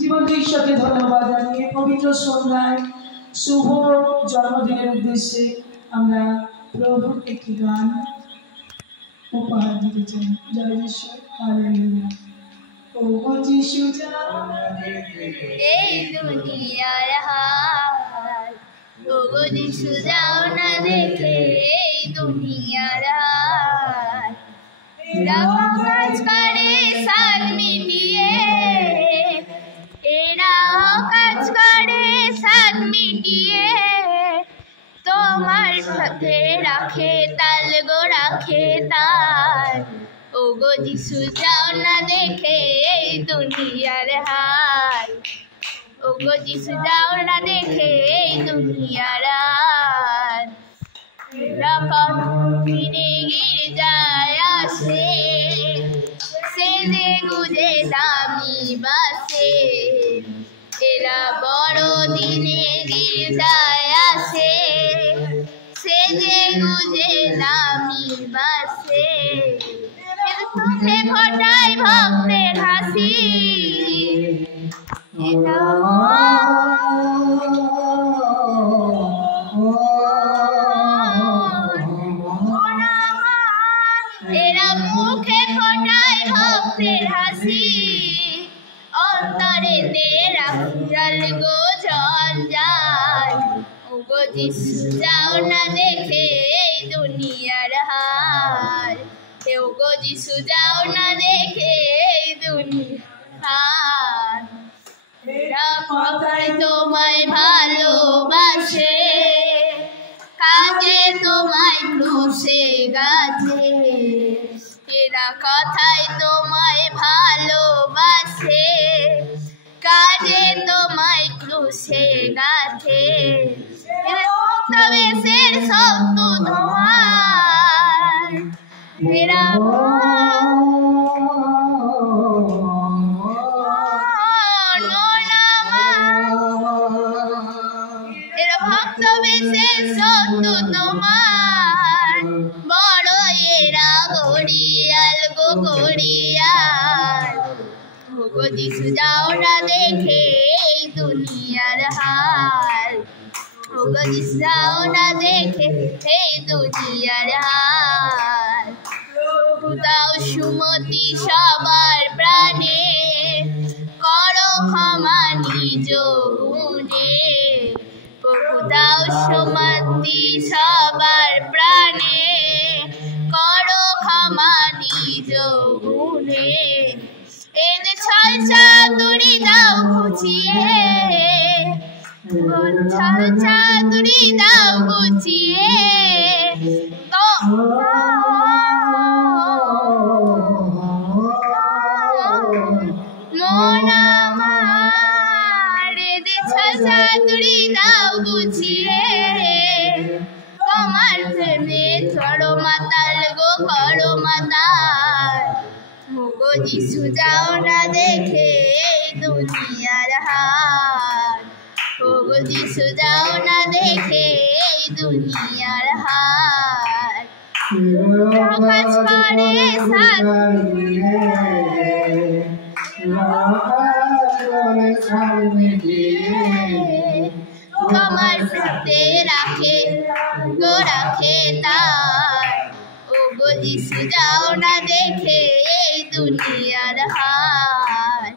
জীবন্ত ঈশ্বরকে ধন্যবাদ জানিয়ে পবিত্র সন্ধ্যায় শুভ জন্মদিনের উদ্দেশ্যে আমরা প্রভুর একটি গান উপহার দিতে চাই। জয় যিশু, হালেলুয়া। ও যিশু যাও এই দুনিয়ার হাল, ও যিশু যাও না দেখে এই দুনিয়ার হাল। এরা কাজ করে সাদ মিটিয়ে, এরা কাজ করে সাদ মিটিয়ে, তোমার সাথে রাখে তাল গো রাখে তাল। ও গো যিশু যাও না দেখে এই দুনিয়ার হাল, ও গো যিশু যাও না দেখে এই দুনিয়ার হাল। এরা কতদিনে গির্জায় আসে, সেজে গুজে দামি বাসে। এরা বড়দিনে গির্জায় আসে, সেজে গুজে দামি বাসে। চোখে ফোটায় ভক্তের হাসি, এরা মুখে ফোটায় ভক্তের হাসি। অন্তরেতে রাখিয়াল গো জঞ্জাল, ও গো যিশু যাও না দেখে এই দুনিয়ার হাল। ও গো যিশু যাও না দেখে এই দুনিয়ার হাল। এরা কথায় তোমায় ভালোবাসে, কাজে তোমায় ক্রুশে গাঁথে। এরা কথায় তোমায় ভালোবাসে, কাজে তোমায় ক্রুশে গাঁথে। এরা বেশের শব্দ তোমার, এরা ভক্ত বেশের শব্দ তোমার। বড় এরা গড়িয়াল গো গড়িয়াল, ও গো যিশু যাও না দেখে এই দুনিয়ার হাল। ও গো যিশু যাও না দেখে এই দুনিয়ার হাল। প্রভু দাও সুমতি সবার প্রাণে, করো ক্ষমা নিজ গুণে। প্রভু দাও সুমতি সবার প্রাণে, করো ক্ষমা নিজ গুণে। এদের ছল চাতুরি দাও ঘুচিয়ে, ছল চাতুরি দাও ঘুচিয়ে। মন আমার এদের ছল চাতুরি দাও গুছিয়ে। তোমার প্রেমে চড়ো মাতাল গো করো মাতাল, ও গো যিশু যাও না দেখে এই দুনিয়ার হাল। ও গো যিশু যাও না দেখে এই দুনিয়ার হাল। কাজ করে সাদ তোমার সাথে রাখে গো রাখে তার। ও গো যিশু যাও না দেখে এই দুনিয়ার হাল,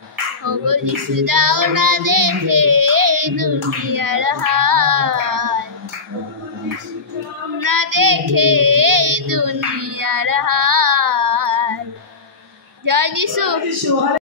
ও গো যিশু যাও না দেখে এই দুনিয়ার হাল। না দেখে এই দুনিয়ার হাল। জয় যিশু।